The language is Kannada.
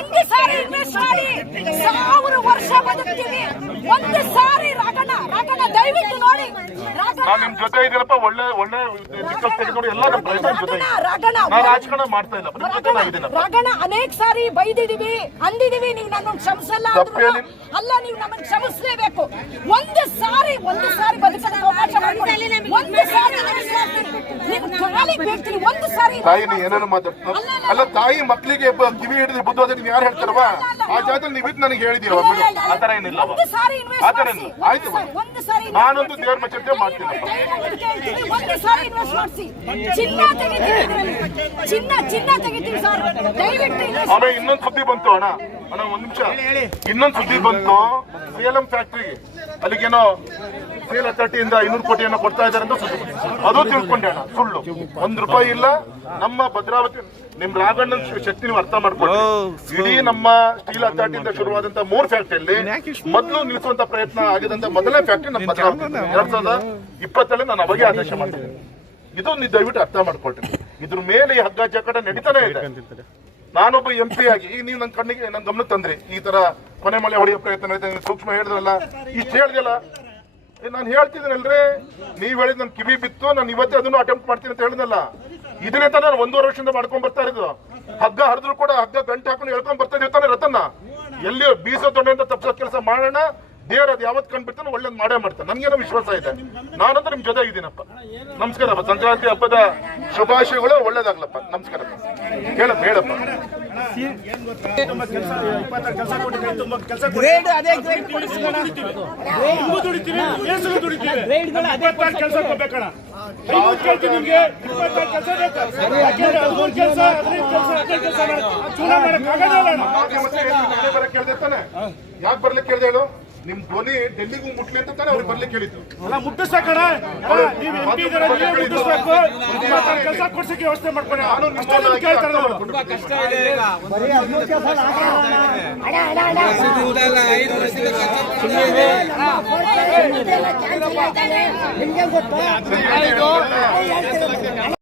ಒಂದು ಸಾರಿ ಇನ್ವೆಸ್ಟ್ ಮಾಡಿ 1000 ವರ್ಷ ಬದುಕ್ತೀವಿ. ಒಂದು ಸಾರಿ ರಾಘಣ್ಣ ದಯವಿಟ್ಟು ನೋಡಿ. ನಾನು ನಿಮ್ ಜೊತೆ ಇದೀನಪ್ಪ. ಒಳ್ಳೆ ತೆಗೆದುಕೊಂಡು ಎಲ್ಲ ನಮ್ಮ ಪ್ರಯತ್ನ ಜೊತೆ ನಾನು ರಾಜಕಾರಣ ಮಾಡ್ತಾ ಇಲ್ಲ. ರಾಘಣ್ಣ ಅನೇಕ ಸಾರಿ ಬೈದಿದೀವಿ, ಅಂದಿದೀವಿ. ನೀವು ನನ್ನ ಕ್ಷಮಿಸಲ್ಲ ಅಲ್ಲ, ನೀವು ನಮ್ಮನ್ನು ಕ್ಷಮಿಸಲೇಬೇಕು. ಒಂದು ಸಾರಿ ಬದುಕಕ್ಕೆ ಅವಕಾಶ ಮಾಡಿಕೊಡಿ. ಒಂದು ಸಾರಿ ನೀವು ಕಾಲಿಗೆ ಬೀಳ್ತೀನಿ. ಒಂದು ಸಾರಿ ತಾಯಿ ನೀ ಏನೇನು ಮಾತಾಡ್ತಾ ಅಲ್ಲ. ತಾಯಿ ಮಕ್ಕಳಿಗೆ ಕಿವಿ ಹಿಡಿದು ಬುದ್ಧವಾದ ನೀವು ಯಾರು ಹೇಳ್ತಾರವಾ ಆ ಜಾಗದಲ್ಲಿ ನೀವಿದ್ ನನಗೆ ಹೇಳಿದೀವ. ಆತರ ಏನಿಲ್ಲ. ಆತರ ಆಯ್ತು. ನಾನೊಂದು ದೇವ್ರ ಮಚ್ಚೆ ಮಾಡ್ತೀನಿ. ಒಂದು ಸಾರಿ ಇನ್ವೆಸ್ಟ್ ಮಾಡಿಸಿ. ಚಿನ್ನ ತೆಗಿತೀವಿ ಸರ್, ದಯವಿಟ್ಟು. ಆಮೇಲೆ ಇನ್ನೊಂದು ಸುದ್ದಿ ಬಂತು ಅಣ್ಣ ಒಂದ್ ನಿಮಿಷ. ಇನ್ನೊಂದು ಸುದ್ದಿ ಬಂತು. ಸೇಲಂ ಫ್ಯಾಕ್ಟ್ರಿಗೆ ಅಲ್ಲಿಗೇನೋ ಸೇಲ್ ಅಥಾರಿಟಿಯಿಂದ 500 ಕೋಟಿಯನ್ನು ಕೊಡ್ತಾ ಇದಾರೆ ಅಂತ ಸುದ್ದಿ. ಅದು ತಿಳ್ಕೊಂಡೆ ಅಣ್ಣ, ಸುಳ್ಳು. ₹1 ಇಲ್ಲ. ನಮ್ಮ ಭದ್ರಾವತಿ ನಿಮ್ ರಾಘಣ್ಣನ ಶಕ್ತಿ ನೀವು ಅರ್ಥ ಮಾಡ್ಕೊಳ್ಳಿ. ಇಡೀ ನಮ್ಮ ಸ್ಟೀಲ್ ಅಥಾರಿಟಿಯಿಂದ ಶುರುವಾದಂತ 3 ಫ್ಯಾಕ್ಟರಿಯಲ್ಲಿ ಮೊದಲು ನಿಲ್ಲಿಸುವಂತ ಪ್ರಯತ್ನ ಆಗಿದಂತ ಮೊದಲನೇ ಫ್ಯಾಕ್ಟರಿ ನಮ್ಮ ಭದ್ರಾವತಿ 2020 ನಾನು ಅವಾಗೆ ಆದೇಶ ಮಾಡಿದ್ದೀನಿ. ಇದು ನೀವು ದಯವಿಟ್ಟು ಅರ್ಥ ಮಾಡ್ಕೊಳ್ತೀನಿ. ಇದ್ರ ಮೇಲೆ ಈ ಹಗ್ಗ ಜಗ್ಗಾಟ ನಡೀತಾನೆ ಇದೆ. ನಾನೊಬ್ಬ MP ಆಗಿ ಈಗ ನೀವು ನನ್ನ ಕಣ್ಣಿಗೆ ನನ್ನ ಗಮನಕ್ಕೆ ತಂದ್ರಿ ಈ ತರ ಕೊನೆ ಮಳೆ ಹೊಡೆಯೋ ಪ್ರಯತ್ನ ನಡೀತಾ. ಸೂಕ್ಷ್ಮ ಹೇಳಿದ್ರಲ್ಲ, ಇಷ್ಟು ಹೇಳಿದಲ್ಲ. ನಾನು ಹೇಳ್ತಿದ್ದೀನಲ್ರಿ, ನೀವ್ ಹೇಳಿದ್ ನನ್ ಕಿವಿ ಬಿತ್ತು. ನಾನು ಇವತ್ತೇ ಅದನ್ನು ಅಟೆಂಪ್ಟ್ ಮಾಡ್ತೀನಿ ಅಂತ ಹೇಳಿದ್ನಲ್ಲ. ಇದನ್ನೇ ತಾನೇ ನಾನು 1.5 ವರ್ಷದಿಂದ ಮಾಡ್ಕೊಂಡ್ ಬರ್ತಾ ಇರೋದು. ಹಗ್ಗ ಹರಿದ್ರು ಕೂಡ ಹಗ್ಗ ಗಂಟೆ ಹಾಕೊಂಡು ಹೇಳ್ಕೊಂಡ್ ಬರ್ತಾ ಇರ್ತಾನೆ ರತನ್ನ. ಎಲ್ಲಿ ಬೀಸೋ ತೊಂಡೆಯಿಂದ ತಪ್ಪಿಸೋ ಕೆಲಸ ಮಾಡೋಣ. ದೇವ್ರ ಅದು ಯಾವತ್ತು ಕಂಡ್ಬಿಡ್ತಾನೆ ಒಳ್ಳೇದು ಮಾಡೇ ಮಾಡ್ತಾನೆ. ನನ್ಗೇನೋ ವಿಶ್ವಾಸ ಇದೆ. ನಾನಂದ್ರೆ ನಿಮ್ ಜೊತೆ ಇದ್ದೀನಪ್ಪ. ನಮಸ್ಕಾರಪ್ಪ. ಸಂಕ್ರಾಂತಿ ಹಬ್ಬದ ಶುಭಾಶಯಗಳು. ಒಳ್ಳೇದಾಗ್ಲಪ್ಪ. ನಮಸ್ಕಾರ. ಹೇಳಪ್ಪ. ಯಾಕೆ ಬರ್ಲಿಕ್ಕೆ ಕೇಳ್ದೆ ಹೇಳು? ನಿಮ್ ಧ್ವನಿ ಡೆಲ್ಲಿಗೂ ಮುಟ್ಲಿ ಅಂತ ತಾನೆ ಅವ್ರಿಗೆ ಬರ್ಲಿಕ್ಕೆ ಹೇಳಿದ್ದು. ಮುಟ್ಟಿಸ್ಬೇಕಣ ಕೆಲಸ ಕೊಡ್ಸಕ್ಕೆ ವ್ಯವಸ್ಥೆ ಮಾಡ್ಕೊಂಡು ನಾನು